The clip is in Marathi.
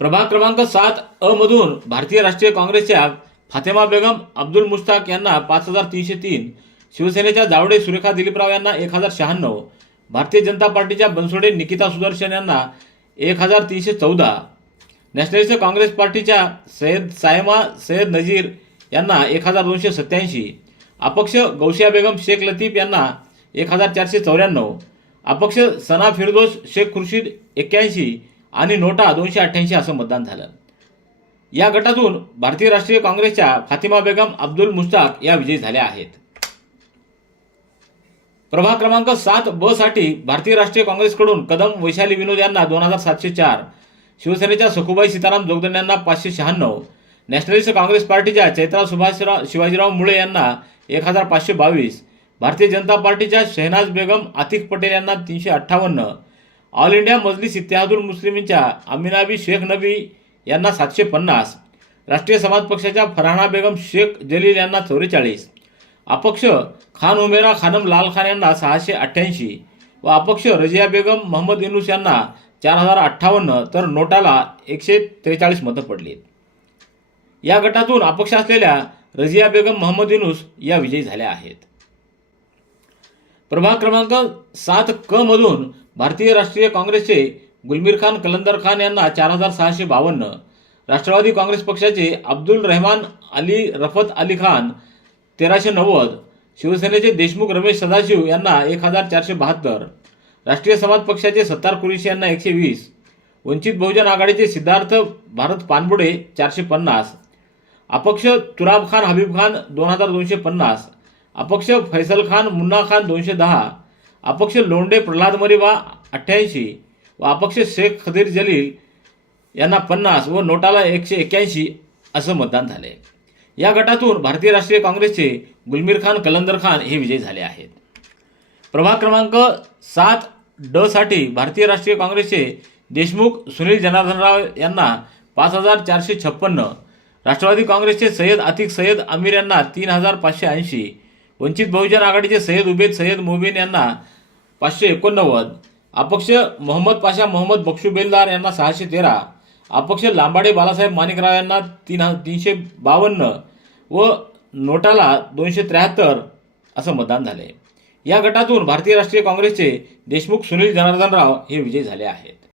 प्रभाग क्रमांक 7 अ मधून भारतीय राष्ट्रीय काँग्रेसच्या फातेमा बेगम अब्दुल मुश्ताक यांना 5303, शिवसेनेच्या जावडे सुरेखा दिलीपराव यांना 1096, भारतीय जनता पार्टीच्या बनसोडे निकिता सुदर्शन यांना 1314, नॅशनलिस्ट काँग्रेस पार्टीच्या सय्यद सायमा सय्यद नजीर यांना 1287, अपक्ष गौसिया बेगम शेख लतीफ यांना 1494, अपक्ष सना फिरदोस शेख खुर्शीद 81 आणि नोटा 288 असं मतदान झालं। या गटातून भारतीय राष्ट्रीय काँग्रेसच्या फातिमा बेगम अब्दुल मुश्ताक या विजयी झाल्या आहेत। प्रभाग क्रमांक 7 ब साठी भारतीय राष्ट्रीय काँग्रेसकडून कदम वैशाली विनोद यांना 2704, शिवसेनेच्या सखुबाई सीताराम जोगदंड यांना 596, नॅशनलिस्ट काँग्रेस पार्टीच्या चैत्रा सुभाषराव शिवाजीराव मुळे यांना 1522, भारतीय जनता पार्टीच्या शहनाज बेगम आतिक पटेल यांना 358, ऑल इंडिया मजलिस इत्तेहादुल मुस्लिमींच्या अमिनाबी शेख नबी यांना 750, राष्ट्रीय समाज पक्षाच्या फरहाना बेगम शेख जलील यांना 44, अपक्ष खान उमेरा खानम लाल खान यांना 688 व अपक्ष रजिया बेगम मोहम्मद युनुस यांना 4058 तर नोटाला 143 मतं पडली। या गटातून अपक्ष असलेल्या रजिया बेगम मोहम्मद युनुस या विजयी झाल्या आहेत। प्रभाग क्रमांक 7 क मधून भारतीय राष्ट्रीय काँग्रेसचे गुलमीर खान कलंदर खान यांना 4652, राष्ट्रवादी काँग्रेस पक्षाचे अब्दुल रहमान अली रफत अली खान 1390, शिवसेनेचे देशमुख रमेश सदाशिव यांना 1472, राष्ट्रीय समाज पक्षाचे सत्तार कुरेशी यांना 120, वंचित बहुजन आघाडीचे सिद्धार्थ भारत पानबुडे 450, अपक्ष तुराब खान हबीब खान 2250, अपक्ष फैसल खान मुन्ना खान 210, अपक्ष लोंडे प्रल्हाद मरिबा 88 व अपक्ष शेख खदीर जलील यांना 50 व नोटाला 181 असं मतदान झाले। या गटातून भारतीय राष्ट्रीय काँग्रेसचे गुलमीर खान कलंदर खान हे विजयी झाले आहेत। प्रभाग क्रमांक 7 ड साठी भारतीय राष्ट्रीय काँग्रेसचे देशमुख सुनील जनार्दनराव यांना 5456, राष्ट्रवादी काँग्रेसचे सय्यद आतिक सय्यद आमिर यांना 3580, वंचित बहुजन आघाडीचे सय्यद उबेद सय्यद मुबीन यांना 589, अपक्ष मोहम्मद पाशा मोहम्मद बक्षू बेलदार यांना 613, अपक्ष लांबाडे बालासाहेब माणिकराव यांना 352 व नोटाला 273 असं मतदान झाले। या गटातून भारतीय राष्ट्रीय काँग्रेसचे देशमुख सुनील जनार्दनराव हे विजयी झाले आहेत।